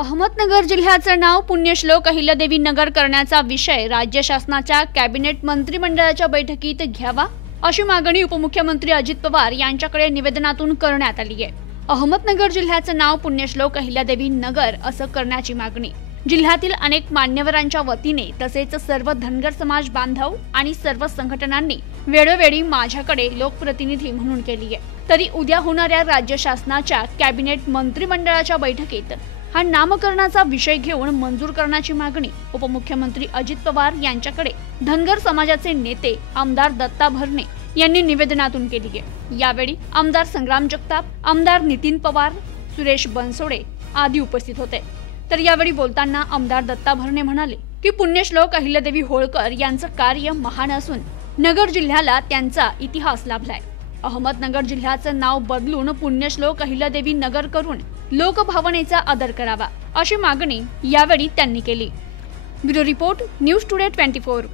अहमदनगर जिल्ह्याचं नाव पुण्यश्लोक अहिल्यादेवी नगर करण्याचा विषय राज्य शासनाच्या कॅबिनेट मंत्रिमंडळाच्या बैठकीत घ्यावा अशी मागणी उपमुख्यमंत्री अजित पवार यांच्याकडे निवेदनातून करण्यात आली आहे। अहमदनगर जिल्ह्याचं नाव पुण्यश्लोक अहिल्यादेवी नगर असं करण्याची मागणी जिल्ह्यातील अनेक मान्यवरांच्या वतीने तसेच सर्व धनगर समाज बांधव आणि सर्व संघटनांनी वेळोवेळी माझ्याकडे लोकप्रतिनिधी म्हणून केली आहे। तरी उद्या होणाऱ्या राज्य शासनाच्या कॅबिनेट मंत्रिमंडळाच्या बैठकीत हा नामकरणाचा विषय घेऊन मंजूर करण्याची मागणी उपमुख्यमंत्री अजित पवार यांच्याकडे धनगर समाजाचे नेते आमदार दत्ता भरणे यांनी निवेदनातून केली आहे। यावेळी आमदार संग्राम जगताप, आमदार नितीन पवार, सुरेश बनसोडे आदी उपस्थित होते। तर यावेळी बोलताना आमदार दत्ता भरणे म्हणाले की पुण्यश्लोक अहिल्यादेवी होळकर यांचं कार्य महान असून नगर जिल्ह्याला त्यांचा इतिहास लाभलाय। अहमदनगर जिल्ह्याचं नाव बदलून पुण्यश्लोक अहिल्यादेवी नगर करून लोकभावनेचा आदर करावा अशी मागणी यावेळी त्यांनी केली। Bureau report, news today 24।